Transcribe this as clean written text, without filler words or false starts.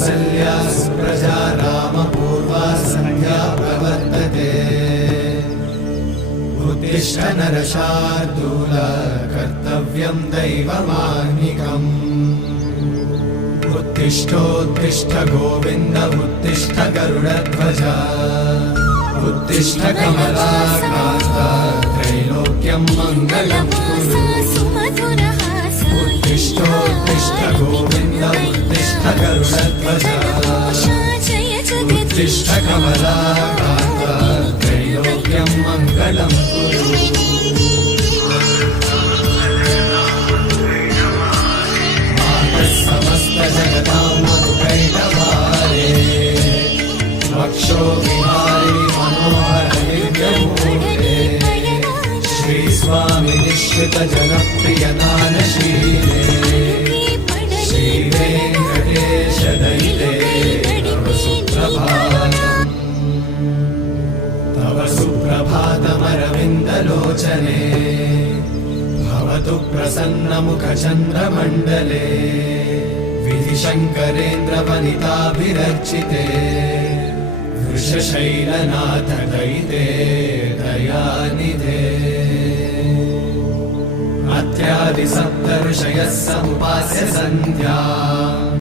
कौसल्या सुप्रजा रामपूर्वा सन्ध्या प्रवर्तते उत्तिष्ठ नरशार्दूल कर्तव्यं दैवमाह्निकम् उत्तिष्ठोत्तिष्ठ गोविन्द उत्तिष्ठ गरुडध्वज उत्तिष्ठ कमलाकान्त त्रैलोक्यं मङ्गलं कुरु उत्तिष्ठोत्तिष्ठ गोविन्द उत्तिष्ठ गरुडध्वज उत्तिष्ठ कमलाकान्त त्रैलोक्यं मङ्गलं कुरु जगतां मधुकैटभारे वक्षो विहारिणि मनोहर दिव्यमूर्ते श्रीस्वामि निश्चित जनप्रिय दानशीले श्रीवेङ्कटेश दयिते तव सुप्रभातमरविन्दलोचने भवतु प्रसन्नमुखचन्द्रमण्डले विधिशङ्करेन्द्रवनिताभिरर्चिते वृषशैलनाथ दयिते दयानिधे अत्यादिसप्तऋषयः समुपास्य सन्ध्या